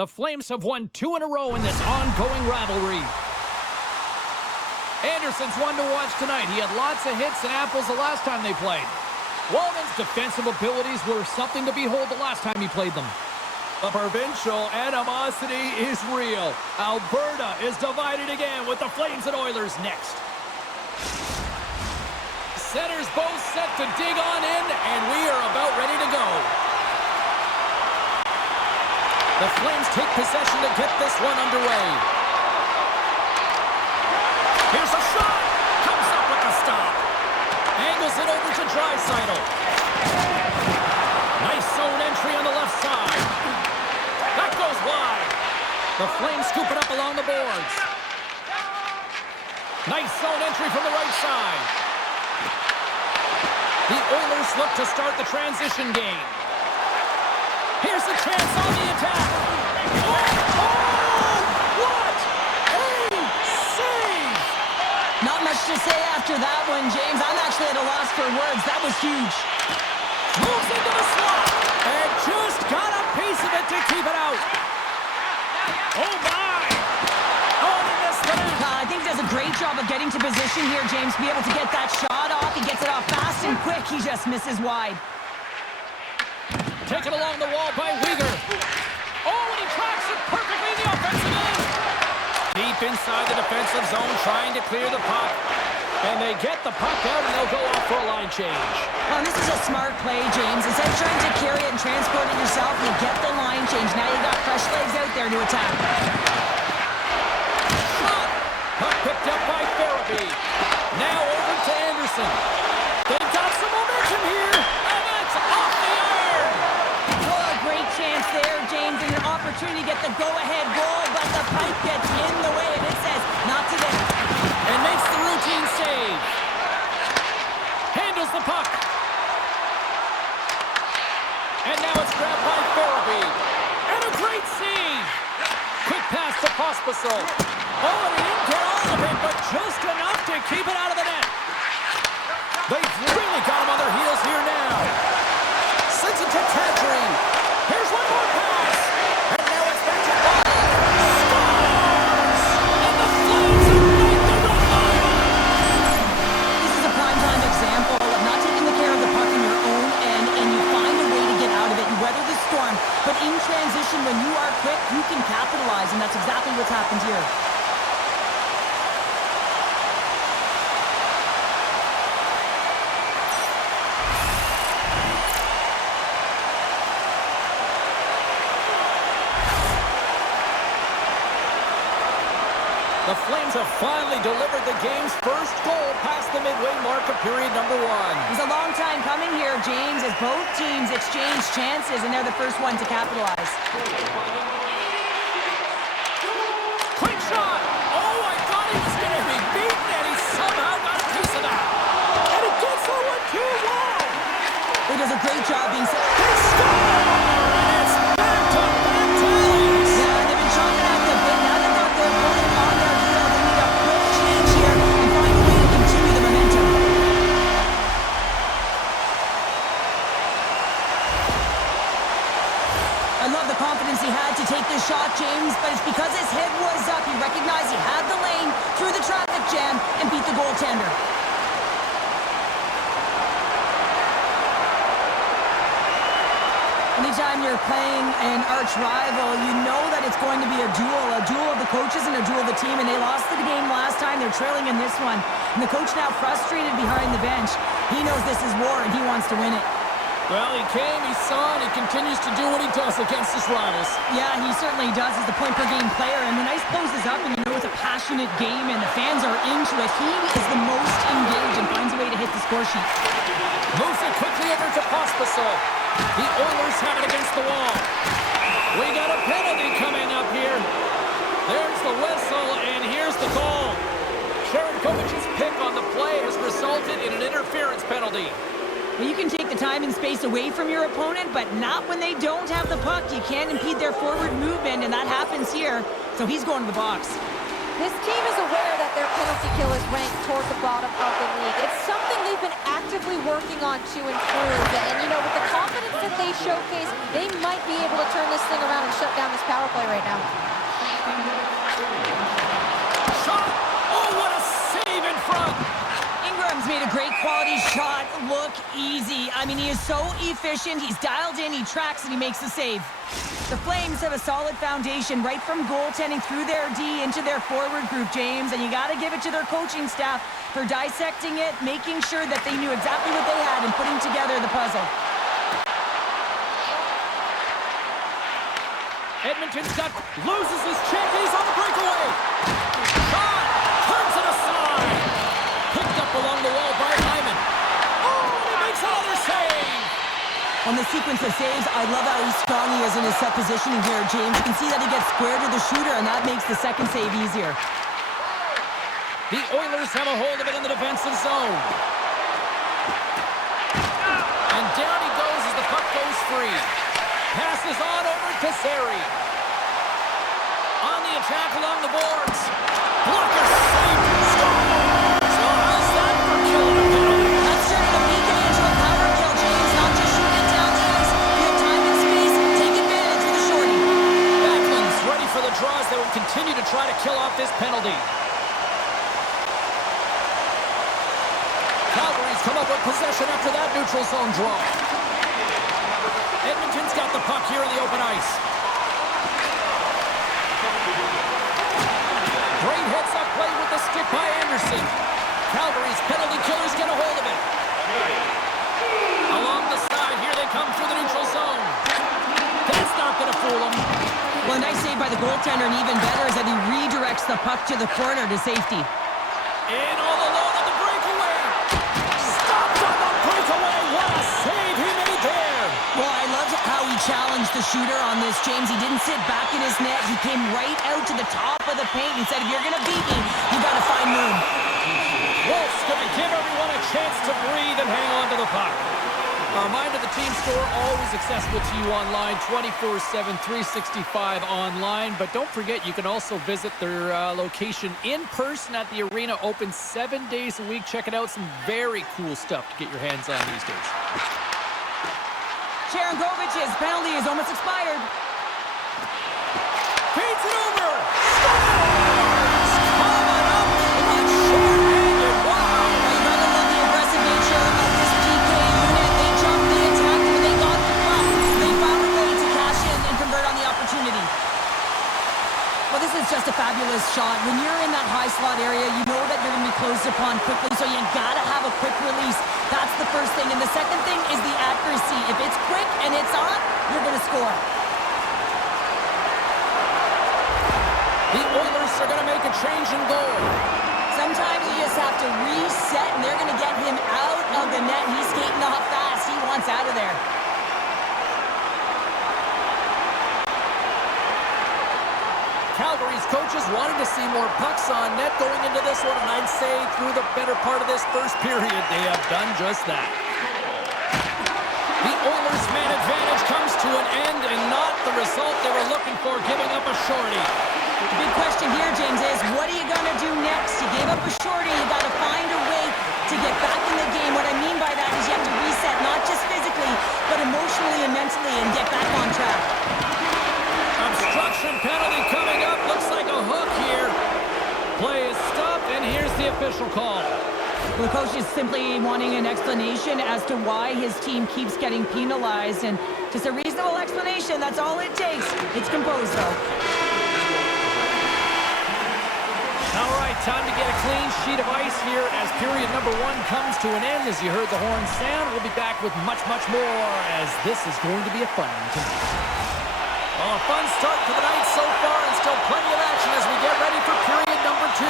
The Flames have won 2 in a row in this ongoing rivalry. Anderson's one to watch tonight. He had lots of hits and apples the last time they played. Walden's defensive abilities were something to behold the last time he played them. The provincial animosity is real. Alberta is divided again with the Flames and Oilers next. Centers both set to dig on in, and we are about ready to go. The Flames take possession to get this one underway. Here's a shot. Comes up with a stop. Angles it over to Draisaitl. Nice zone entry on the left side. That goes wide. The Flames scoop it up along the boards. Nice zone entry from the right side. The Oilers look to start the transition game. Here's a chance on the attack. Oh, what a save! Not much to say after that one, James. I'm actually at a loss for words. That was huge. Moves into the slot. And just got a piece of it to keep it out. Oh, my. Oh, he missed the net. I think he does a great job of getting to position here, James. To be able to get that shot off. He gets it off fast and quick. He just misses wide. Taken along the wall by Weegar. Oh, and he tracks it perfectly in the offensive end. Deep inside the defensive zone, trying to clear the puck. And they get the puck out, and they'll go off for a line change. Well, this is a smart play, James. Instead of trying to carry it and transport it yourself, you get the line change. Now you got fresh legs out there to attack. Shot. Puck picked up by Farabee. Now over to Anderson. They've got some momentum here, and it's off the iron. Great chance there, James, and an opportunity to get the go-ahead goal, but the pipe gets in the way, and it says, not today. And makes the routine save. Handles the puck. And now it's grabbed by Farabee. And a great save. Quick pass to Pospisil. Oh, and he didn't get all of it, but just enough to keep it out of the net. They've really got him on their heels here now. Sends it to Tangerine. Here's one more pass. And now it's back to Bobby. Scores! And the Flames have made the run. This is a primetime example of not taking the care of the puck in your own end, and you find a way to get out of it. You weather the storm, but in transition, when you are quick, you can capitalize, and that's exactly what's happened here. The Flames have finally delivered the game's first goal past the midway mark of period number 1. It's a long time coming here, James, as both teams exchange chances, and they're the first one to capitalize. Quick shot! Oh, I thought he was going to be beaten, and he somehow got a piece of that. And it gets the 1-2 wall. He does a great job being so... They score! And it's back-to-back tallies. Yeah, they've been chalking out the bit. Now they've got their opponent on their heel. They need a quick change here and find a way to continue the momentum. I love the confidence he had to take this shot, James, but it's because his head was up. He recognized he had the lane, through the traffic jam, and beat the goaltender. Anytime you're playing an arch rival, you know that it's going to be a duel of the coaches and a duel of the team, and they lost the game last time. They're trailing in this one, and the coach now frustrated behind the bench. He knows this is war, and he wants to win it. Well, he came, he saw, and he continues to do what he does against his rivals. Yeah, he certainly does. He's the point-per-game player, and when ice closes up and you know it's a passionate game and the fans are into it, he is the most engaged and finds a way to hit the score sheet. Moves it quickly over to Pospisil. The Oilers have it against the wall. We got a penalty coming up here. There's the whistle, and here's the goal. Sharankovic's pick on the play has resulted in an interference penalty. Well, you can take the time and space away from your opponent, but not when they don't have the puck. You can't impede their forward movement, and that happens here. So he's going to the box. This team is aware that their penalty kill is ranked toward the bottom of the league. It's something they've been actively working on to improve. And, you know, with the confidence that they showcase, they might be able to turn this thing around and shut down this power play right now. Shot! Oh, what a save in front! Ingram's made a great quality shot look easy. I mean, he is so efficient. He's dialed in, he tracks, and he makes the save. The Flames have a solid foundation right from goaltending through their D into their forward group, James, and you got to give it to their coaching staff for dissecting it, making sure that they knew exactly what they had and putting together the puzzle. Edmonton's got, loses his chance, he's on the breakaway! Shot! Turns it aside! Picked up along the wall by Hyman. Oh, he makes another save! On the sequence of saves, I love how strong he is in his set positioning here, James. You can see that he gets square to the shooter, and that makes the second save easier. The Oilers have a hold of it in the defensive zone. And down he goes as the puck goes free. Passes on over to Sari. On the attack along the boards. Blocker saved. Scores! So how's that for killing a penalty? That's turning a PK into a power kill, James. Not just shooting it down the ice. You have time and space. Take advantage with the shorty. Backlund's ready for the draws that will continue to try to kill off this penalty. Calgary's come up with possession after that neutral zone draw. Edmonton's got the puck here in the open ice. Great heads-up play with the stick by Anderson. Calgary's penalty killers get a hold of it. Along the side, here they come through the neutral zone. That's not going to fool them. Well, a nice save by the goaltender, and even better is that he redirects the puck to the corner to safety. In all alone on the breakaway. Stopped on the breakaway. What a save he made there. Well, I loved how he challenged the shooter on this, James. He didn't sit back in his net. He came right out to the top of the paint. He said, if you're going to beat me, you got to find room. Wolf's going to give everyone a chance to breathe and hang on to the puck. A reminder, the team store always accessible to you online, 24/7, 365 online. But don't forget, you can also visit their location in person at the arena, open 7 days a week. Check it out. Some very cool stuff to get your hands on these days. Sharangovic's penalty is almost expired. Feeds it over. Scores! Coming up. What short-handed. Wow. You gotta love the aggressive nature of this PK unit. They jumped, they attacked, when they got the puck, they found a way to cash in and convert on the opportunity. Well, this is just a fabulous shot. When you're in that high slot area, you know that you're going to be closed upon quickly, so you got to have a quick release. That's the first thing. And the second thing is the accuracy. If it's quick and it's on, you're going to score. The Oilers are going to make a change in goal. Sometimes you just have to reset, and they're going to get him out of the net. He's skating off fast. He wants out of there. Calgary's coaches wanted to see more pucks on net going into this one, and I'd say through the better part of this first period, they have done just that. The Oilers' man advantage comes to an end, and not the result they were looking for, giving up a shorty. The big question here, James, is what are you going to do next? You gave up a shorty. You got to find a way to get back in the game. What I mean by that is you have to reset, not just physically, but emotionally and mentally, and get back on track. Obstruction penalty coming up. Looks like a hook here. Play is stopped, and here's the official call. Well, the coach is simply wanting an explanation as to why his team keeps getting penalized, and just a reasonable explanation. That's all it takes. It's composed, though. All right, time to get a clean sheet of ice here as period number 1 comes to an end. As you heard the horn sound, we'll be back with much, much more, as this is going to be a fun one tonight. Well, a fun start to the night so far, and still plenty of action as we get ready for period number 2.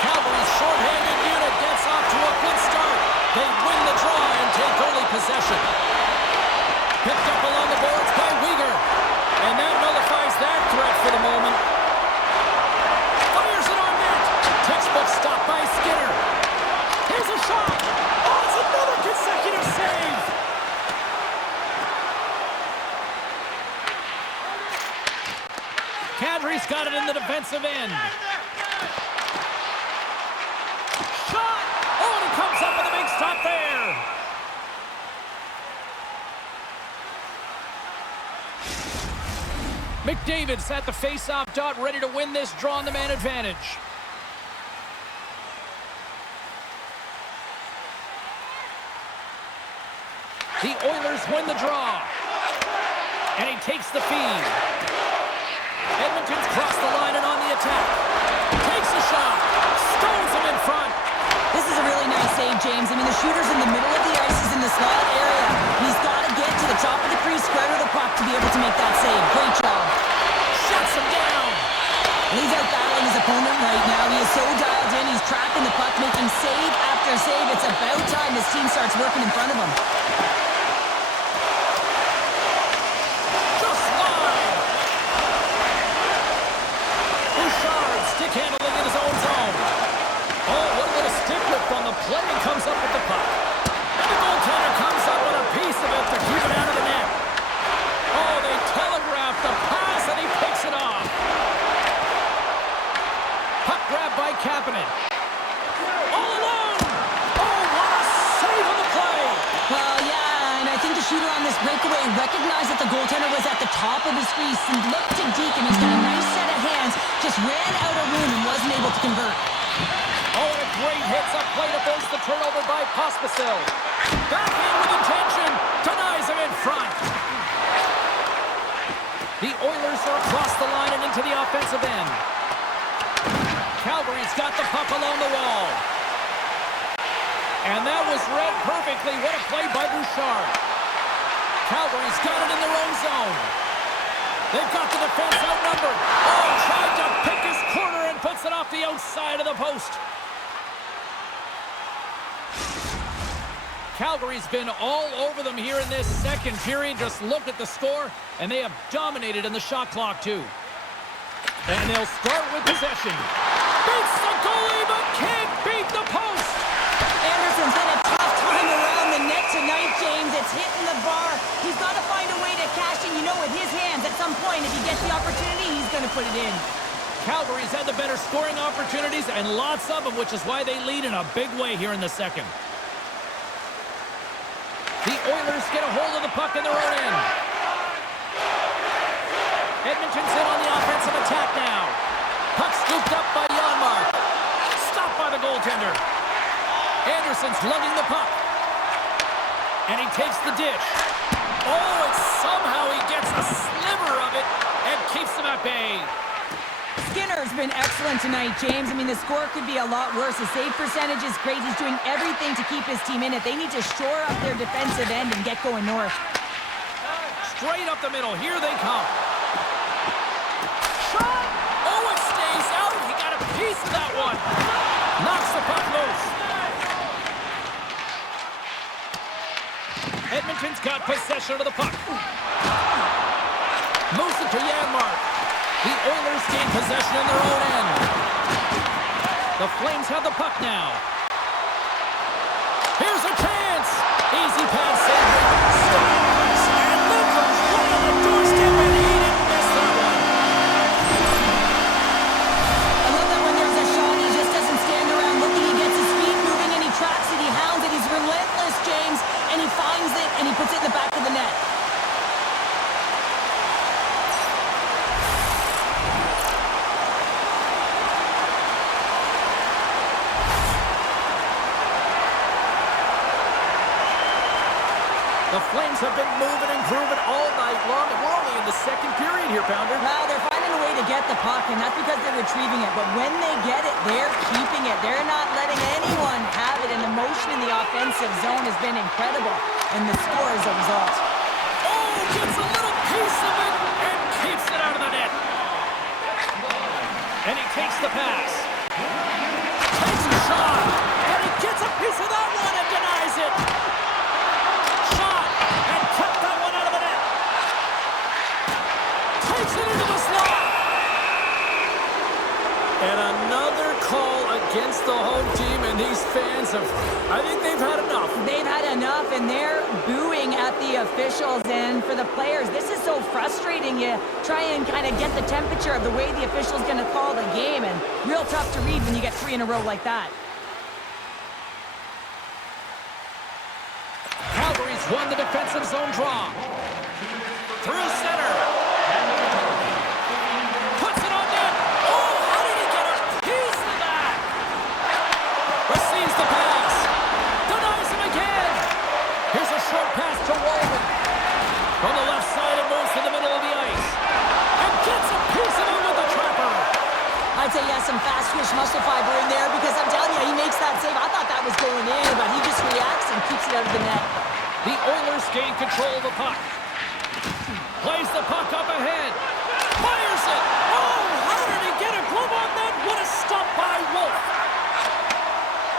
Calgary's shorthanded unit gets off to a good start. They win the draw and take early possession. Picked up along the boards by Weegar, and that nullifies that threat for the moment. Fires it on net. Textbook stop by Skinner. Here's a shot. Oh, it's another consecutive save. Kadri's He's got it in the defensive end. Shot! Oh, and he comes up with a big stop there. McDavid's at the face-off dot, ready to win this draw on the man advantage. The Oilers win the draw. And he takes the feed. Edmonton's crossed the line and on the attack. Takes a shot. Stones him in front. This is a really nice save, James. I mean, the shooter's in the middle of the ice. He's in the slot area. He's got to get to the top of the crease, spread of the puck to be able to make that save. Great job. Shuts him down. And he's out battling his opponent right now. He is so dialed in. He's tracking the puck, making save after save. It's about time his team starts working in front of him. Just line. Bouchard stick handling in his own zone. Oh, what a little stick lift on the play and comes up with the puck. And the goaltender comes up with a piece of it to keep it out of the net. Oh, they telegraph the pass and he picks it off. Puck grab by Kapanen. All alone. Oh, what a save on the play. Well, yeah, and I think the shooter on this breakaway recognized that the goaltender was at the top of his crease and looked to Deke, and he's got a nice set of hands, just ran out of room and wasn't able to convert. Oh, and a great hits up play to force the turnover by Pospisil. Back in with intention. Denies him in front. The Oilers are across the line and into the offensive end. Calgary's got the puck along the wall. And that was read perfectly. What a play by Bouchard. Calgary's got it in their own zone. They've got the defense outnumbered. Oh, tried to pick his corner and puts it off the outside of the post. Calgary's been all over them here in this second period. Just look at the score, and they have dominated in the shot clock, too. And they'll start with possession. Beats the goalie, but can't beat the post. Anderson's had a tough time around the net tonight, James. It's hitting the bar. He's got to find a way to cash in, with his hands. At some point, if he gets the opportunity, he's going to put it in. Calgary's had the better scoring opportunities, and lots of them, which is why they lead in a big way here in the second. The Oilers get a hold of the puck in their own end. Edmonton's in on the offensive attack now. Puck scooped up by Janmark. Stopped by the goaltender. Anderson's lugging the puck. And he takes the dish. Oh, and somehow he gets a sliver of it and keeps them at bay. Skinner's been excellent tonight, James. I mean, the score could be a lot worse. The save percentage is great. He's doing everything to keep his team in it. They need to shore up their defensive end and get going north. Straight up the middle. Here they come. Shot! Oh, it stays out. He got a piece of that one. Knocks the puck loose. Edmonton's got possession of the puck. Moves it to Janmark. The Oilers gain possession in their own end. The Flames have the puck now. Here's a chance. Easy pass save. Scores! And Lindbergh's right on the doorstep, and he didn't miss that one. I love that when there's a shot, he just doesn't stand around looking. He gets his feet moving, and he tracks it. He hounds it. He's relentless, James, and he finds it, and he puts it in the back of the net. The Flames have been moving and grooving all night long, and we're only in the second period here, Pounder. Well, they're finding a way to get the puck, and that's because they're retrieving it. But when they get it, they're keeping it. They're not letting anyone have it, and the motion in the offensive zone has been incredible, and the score is a result. Oh, gets a little piece of it and keeps it out of the net. And he takes the pass. Takes a shot, and he gets a piece of that one and denies it. Kept that one out of the net. Takes it into the slot. And another call against the home team, and And these fans I think they've had enough. They've had enough, and they're booing at the officials. And for the players, this is so frustrating. You try and kind of get the temperature of the way the official's going to call the game, and real tough to read when you get 3 in a row like that. Calgary's won the defensive zone draw. Through center. Puts it on net. Oh, how did he get a piece of that? Receives the pass. Denies him again. Here's a short pass to Walden. From the left side, it moves to the middle of the ice. And gets a piece of it with the trapper. I'd say he has some fast twitch muscle fiber in there, because I'm telling you, he makes that save. I thought that was going in, but he just reacts and keeps it out of the net. The Oilers gain control of the puck. Plays the puck up ahead. Fires it. Oh, how did he get a glove on that? What a stop by Wolf.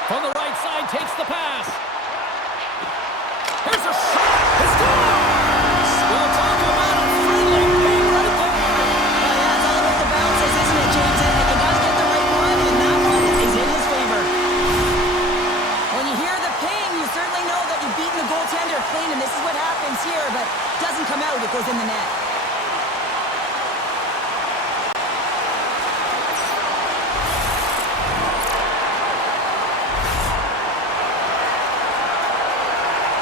From the right side, takes the pass. Here's a shot. It's good. We'll talk about a friendly play right there. Yeah, it's all about the bounces, isn't it, James? And you got to get the right one, and that one is in his favor. When you hear the ping, you certainly know that you've beaten the goaltender clean, and this is what happens here, but it doesn't come out. It goes in the net.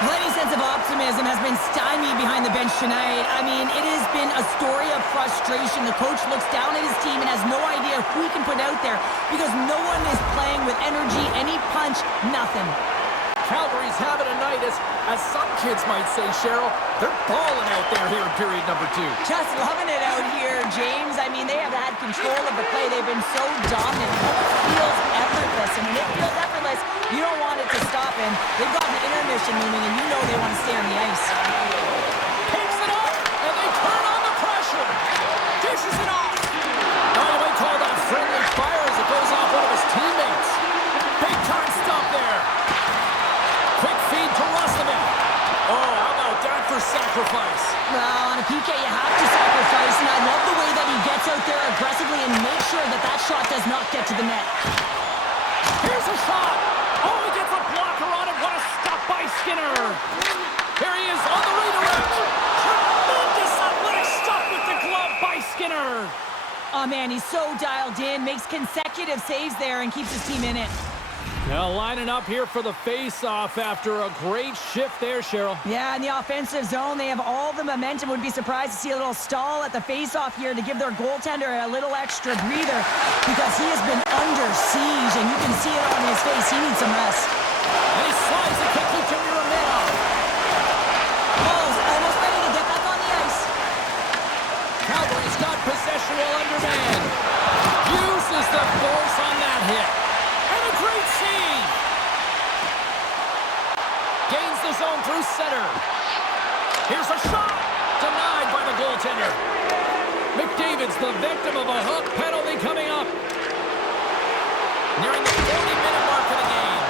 Plenty sense of optimism has been stymied behind the bench tonight. I mean, it has been a story of frustration. The coach looks down at his team and has no idea who he can put out there because no one is playing with energy, any punch, nothing. Calgary's having a night, as some kids might say, Cheryl. They're balling out there here in period number 2. Just loving it out here, James. I mean, they have had control of the play. They've been so dominant. It almost feels effortless. And when it feels effortless, you don't want it to stop. And they've got an intermission looming, and you know they want to stay on the ice. Picks it up, and they turn on the pressure. Dishes it off. Now you might call that friendly fire as it goes off one of his teammates. Big time stop there. Quick feed to Russell. Oh, how about that for sacrifice? Well, on a PK, you have to sacrifice, and I love the way that he gets out there aggressively and makes sure that that shot does not get to the net. Here's a shot. Oh, he gets a blocker on it. What a stop by Skinner. Here he is on the redirect. Tremendous athletic stop with the glove by Skinner. Oh, man, he's so dialed in, makes consecutive saves there, and keeps his team in it. Now lining up here for the face-off after a great shift there, Cheryl. Yeah, in the offensive zone, they have all the momentum. Would be surprised to see a little stall at the face-off here to give their goaltender a little extra breather because he has been under siege, and you can see it on his face. He needs some rest. And he slides it quickly to Muramito. Almost ready to get back on the ice. Calgary's got possession while undermanned. Uses the force on that hit. And a great save. Gains the zone through center. Here's a shot. Denied by the goaltender. McDavid's the victim of a hook penalty coming up. Nearing the 40-minute mark of the game.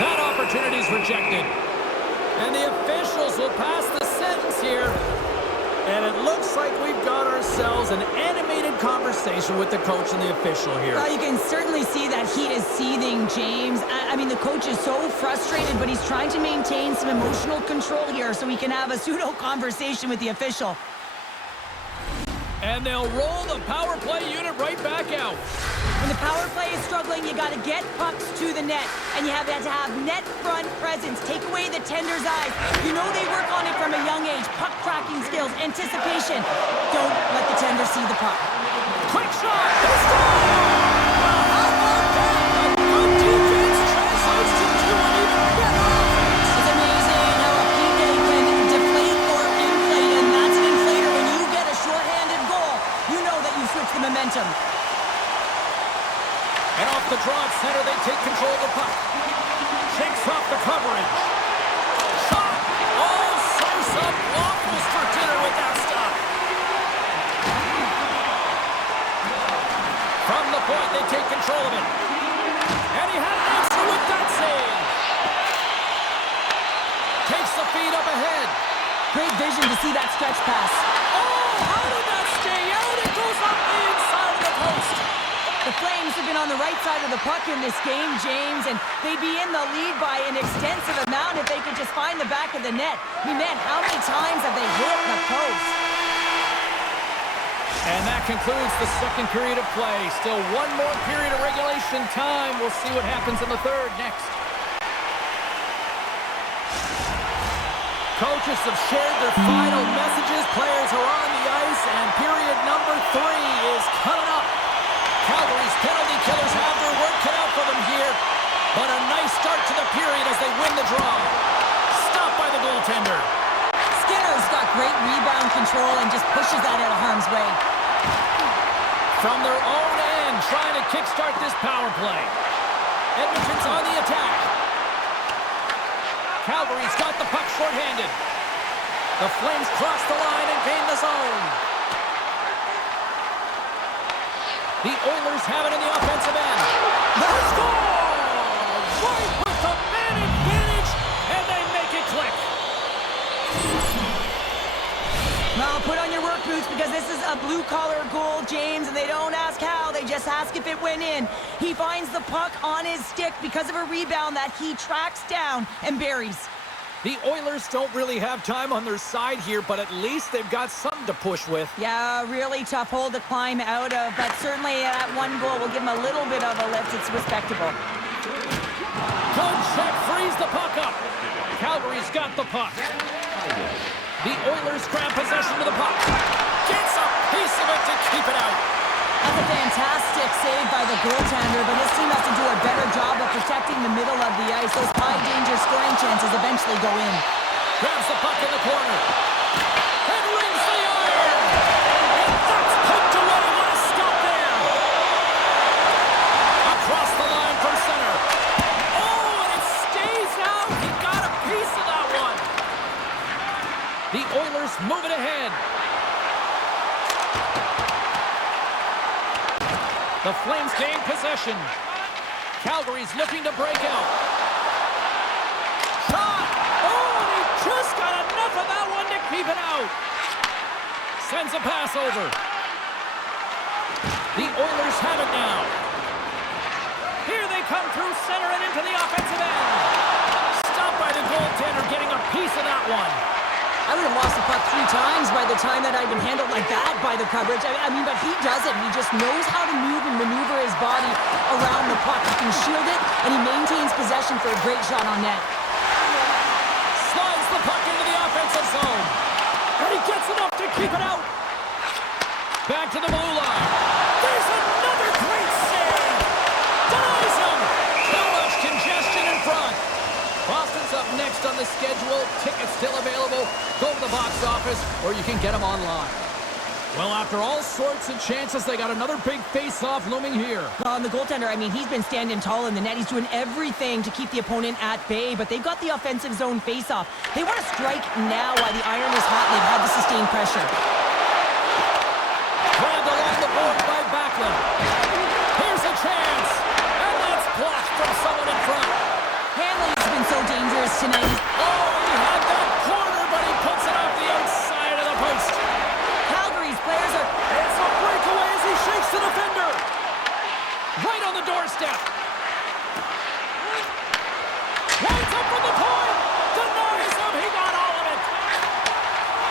That opportunity's rejected. And the officials will pass the sentence here. And it looks like we've got ourselves an animated conversation with the coach and the official here. Well, you can certainly see that heat is seething, James. I mean, the coach is so frustrated, but he's trying to maintain some emotional control here so he can have a pseudo-conversation with the official. And they'll roll the power play unit right back out. When the power play is struggling, you got to get pucks to the net, and you have to have net front presence. Take away the tender's eyes. You know they work on it from a young age. Puck tracking skills, anticipation. Don't let the tender see the puck. Quick shot! It's gone! How about that? A good defense translates into an even better offense. It's amazing how a PK can deflate or inflate, and that's an inflator. When you get a shorthanded goal, you know that you switch the momentum. And off the draw at center, they take control of the puck. Shakes off the coverage. Shot! Oh, serves up waffles for dinner with that stop. From the point, they take control of it. And he had an answer with that save. Takes the feed up ahead. Great vision to see that stretch pass. Oh, how did that stay out? It goes up the inside of the post. The Flames Flames have been on the right side of the puck in this game, James, and they'd be in the lead by an extensive amount if they could just find the back of the net. I mean, man, how many times have they hit the post? And that concludes the second period of play. Still one more period of regulation time. We'll see what happens in the third next. Coaches have shared their final messages. Players are on the ice, and period number 3 is coming up. Calgary's penalty killers have their work cut out for them here, but a nice start to the period as they win the draw. Stopped by the goaltender. Skinner's got great rebound control and just pushes that out of harm's way. From their own end, trying to kickstart this power play. Edmonton's on the attack. Calgary's got the puck shorthanded. The Flames cross the line and gain the zone. The Oilers have it in the offensive end. The score! Right with the man advantage, and they make it click. Well, put on your work boots because this is a blue-collar goal, James, and they don't ask how, they just ask if it went in. He finds the puck on his stick because of a rebound that he tracks down and buries. The Oilers don't really have time on their side here, but at least they've got something to push with. Yeah, really tough hole to climb out of, but certainly that one goal will give him a little bit of a lift. It's respectable. Good check, frees the puck up. Calgary's got the puck. The Oilers grab possession of the puck. Gets a piece of it to keep it out. That's a fantastic save by the goaltender, but this team has to do a better job of protecting the middle of the ice. Those high-danger scoring chances eventually go in. Grabs the puck in the corner. And rings the iron. And that's poked away. What a stop there. Across the line from center. Oh, and it stays out. He got a piece of that one. The Oilers move it ahead. The Flames gain possession. Calgary's looking to break out. Shot! Oh, and he just got enough of that one to keep it out. Sends a pass over. The Oilers have it now. Here they come through center and into the offensive end. Stopped by the goaltender, getting a piece of that one. I would have lost the puck 3 times by the time that I'd been handled like that by the coverage. I mean, but he doesn't. He just knows how to move and maneuver his body around the puck. He can shield it, and he maintains possession for a great shot on net. Slides the puck into the offensive zone. And he gets enough to keep it out. Back to the blue line. There's another great save. Denies him. Too much congestion in front. Boston's up next on the schedule. Tickets still available. Go to the box office, or you can get them online. Well, after all sorts of chances, they got another big face-off looming here. And the goaltender, I mean, he's been standing tall in the net. He's doing everything to keep the opponent at bay, but they've got the offensive zone face-off. They want to strike now while the iron is hot, and they've had the sustained pressure. Grabbed along the board by Backlund. Here's a chance, and that's blocked from someone in front. Hanley's been so dangerous tonight. Oh, he had that corner, but he puts it off the outside of the post. Calgary's players are... It's a breakaway as he shakes the defender. Right on the doorstep. Winds up from the point. Denies him. He got all of it.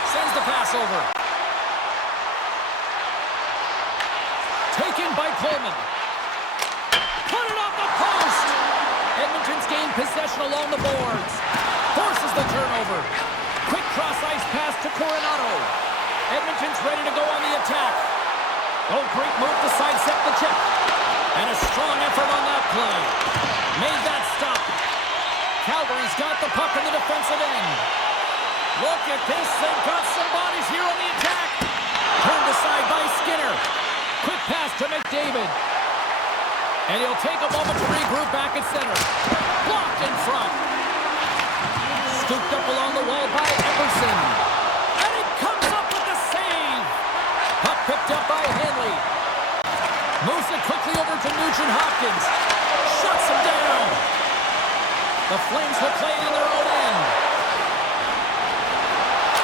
Sends the pass over. Taken by Coleman. Put it off the post. Edmonton's gained possession along the boards. Forces the turnover. Quick cross-ice pass to Coronado. Edmonton's ready to go on the attack. Oh, great move to sidestep the check. And a strong effort on that play. Made that stop. Calgary's got the puck in the defensive end. Look at this. They've got some bodies here on the attack. Turned aside by Skinner. Quick pass to McDavid. And he'll take a moment to regroup back at center. Blocked in front. Scooped up along the wall by Emerson. And he comes up with the save. Puck picked up by Hanley. Moves it quickly over to Nugent-Hopkins. Shuts him down. The Flames will play it in their own end.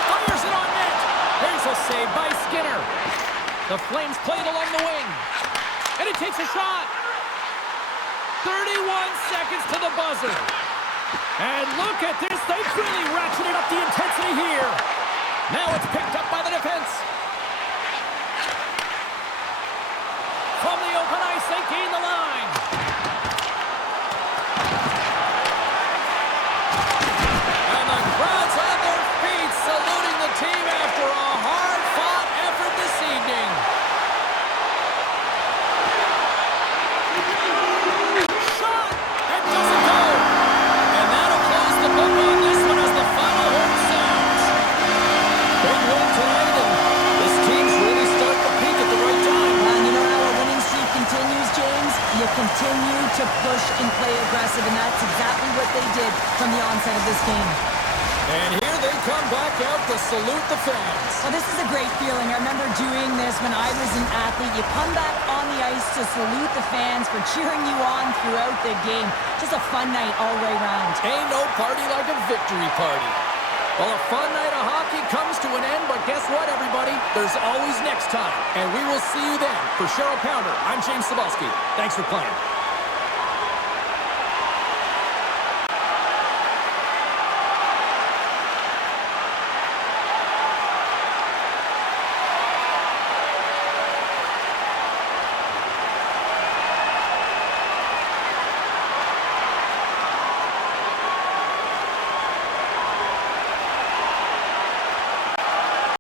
Fires it on net. There's a save by Skinner. The Flames play it along the wing. And he takes a shot. 31 seconds to the buzzer. And look at this. They've really ratcheted up the intensity here. Now it's picked up by the defense. From the open ice, they gain the line. And the crowd's on their feet, saluting the team after a hard-fought effort this evening. Shot! It doesn't go. And that'll close the book on this one as the final horn sounds. Big win tonight, and this team's really starting to peak at the right time. And you know how a winning streak continues, James? You continue to push and play aggressive, and that's exactly what they did from the onset of this game. And here they come back out to salute the fans. Well, this is a great feeling. I remember doing this when I was an athlete. You come back on the ice to salute the fans for cheering you on throughout the game. Just a fun night all the way around. Ain't no party like a victory party. Well, a fun night of hockey comes to an end, but guess what, everybody? There's always next time, and we will see you then. For Cheryl Pounder, I'm James Cebulski. Thanks for playing.